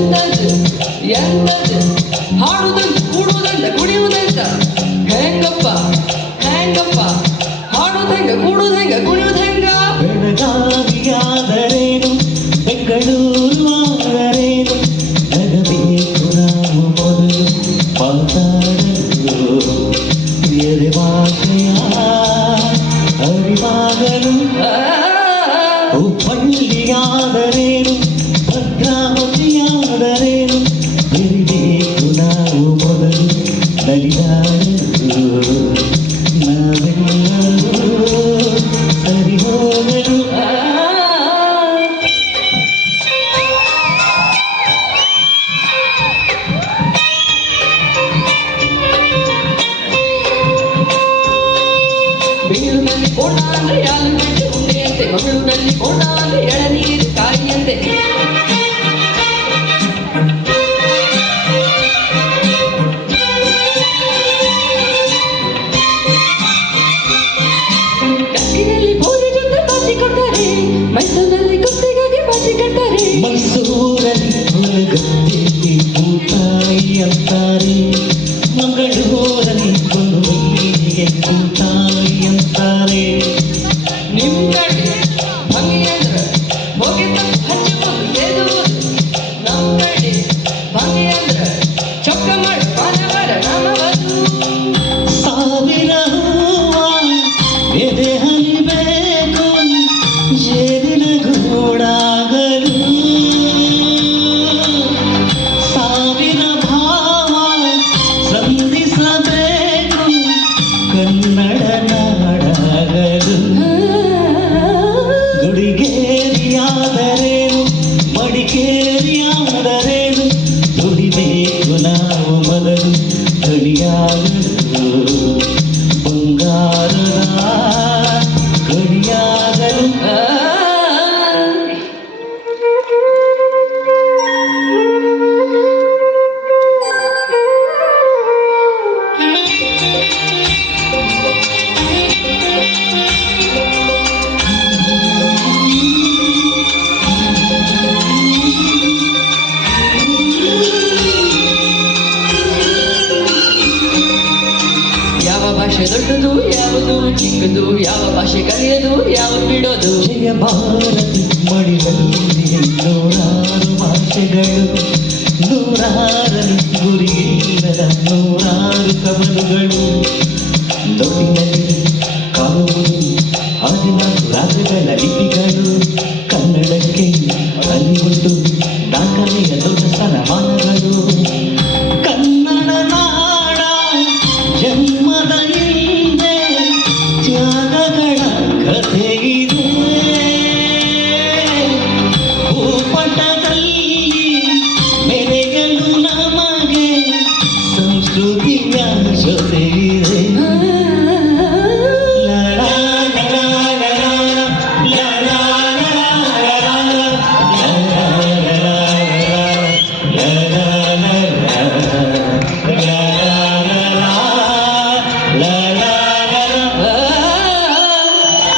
ಎಂತದ್ದು ಎಂತದ್ದು ಹಾಡುದಂತ ಕೂಡುವುದಂತ ಕುಣಿಯುವುದಂತ ಹೆಂಗಪ್ಪ ಹೆಂಗಪ್ಪ ಹಾಡುದಂಗ ಕೂಡುದಂಗ ಕುಣಿಯುವುದಂಗ ಬೆಳಗಾವಿಯಾದರೇನು ಬೆಂಗಳೂರು ಆದರೇನು ನಗಬೇಕು ನಾವು ಮೊದಲು ಮಾತಾಡಲು ಬೇರೆ ಭಾಷೆಯ ಅರಿವಾಗಲು ಹುಬ್ಬಳ್ಳಿಯಾದರೇನು ಭದ್ರಾವತಿಯಾದರೇನು ಬೆರಿಬೇಕು ನಾವು ಮೊದಲು ನಲಿದಾಡಲು ನಾವೆಲ್ಲರೂ ಸರಿ ಹೋಗಲು ಬೆಂಗಳೂರಿನಲ್ಲಿ ಕೋಣ ಅಂದ್ರೆ ಆಲೂಗಡ್ಡೆ ಉಂಡೆಯಂತೆ ಮಂಗಳೂರಿನಲ್ಲಿ ಕೋಣ ಅಂದ್ರೆ ಎಳನೀರು ಕಾಯಿಯಂತೆ ಗಟ್ಟಿನಲ್ಲಿ ಬೋರಿ ಜೊತೆ ಬಾಜಿ ಕೊಟ್ಟರೆ ಮೈಸೂರಿನಲ್ಲಿ ಕುಸ್ತಿಗಾಗಿ ಬಾಜಿ ಕಟ್ಟರೆ ಮೈಸೂರಲ್ಲಿ ಹುಲಗತ್ತಿ ಭೂತಾಯಿ ಅಂತಾರೆ ಮಂಗಳೂರಲ್ಲಿ ಕೊಲುವೈಗೆ ಭೂತಾಯಿ ಅಂತಾರೆ ನಿಮ್ ಕಡೆ ಭಂಗಿ ಅಂದ್ರೆ ಹೋಗಿ ಹಚ್ಚಬಹುದು ಸೇದುವುದು ನಮ್ ಕಡೆ ಭಂಗಿ ಅಂದ್ರೆ ಚೊಕ್ಕ ಮಾಡಿ ಪಾನವರ ನಾಮವದು ಸಾವಿರ ಹೂವ ಎದೆ ಹನಿಬೇಕು ಜೇನಿನ ಗೂಡಾಗಲು ಸಾವಿರ ಭಾವ ಸಂಧಿಸಬೇಕು ಕನ್ನಡ ನಾಡಾಗಲು ಗುಡಿಗೇರಿಯಾದರೇನು ಮಡಿಕೇರಿಯಾದರೇನು ದುಡಿಬೇಕು ನಾವು ಮೊದಲು ಗಡಿಯಾಗಲು ಬಂಗಾರದ ಗಡಿಯಾಗಲು ಯಾವ ಭಾಷೆ ದೊಡ್ಡದು ಯಾವುದು ಚಿಕ್ಕದು ಯಾವ ಭಾಷೆ ಕಲಿಯೋದು ಯಾವುದು ಬಿಡೋದು ಜಯ ಭಾರತಿ ಮಡಿಲಲ್ಲಿ ನೂರಾರು ಭಾಷೆಗಳು ನೂರಾರಲಿ ಗುರಿಯಿಲ್ಲದ ನೂರಾರು ಕವಲುಗಳು ದೊಡ್ಡಿನಲ್ಲಿ ಕಾಲುವುದು 14 ರಾಜ್ಯಗಳ ಲಿಪಿಗಳು ಕನ್ನಡಕ್ಕೆ ಅಲ್ಲಿ ಉಂಟು ದಾಖಲೆಯ ದೊಡ್ಡ ಸ್ಥಾನಮಾನ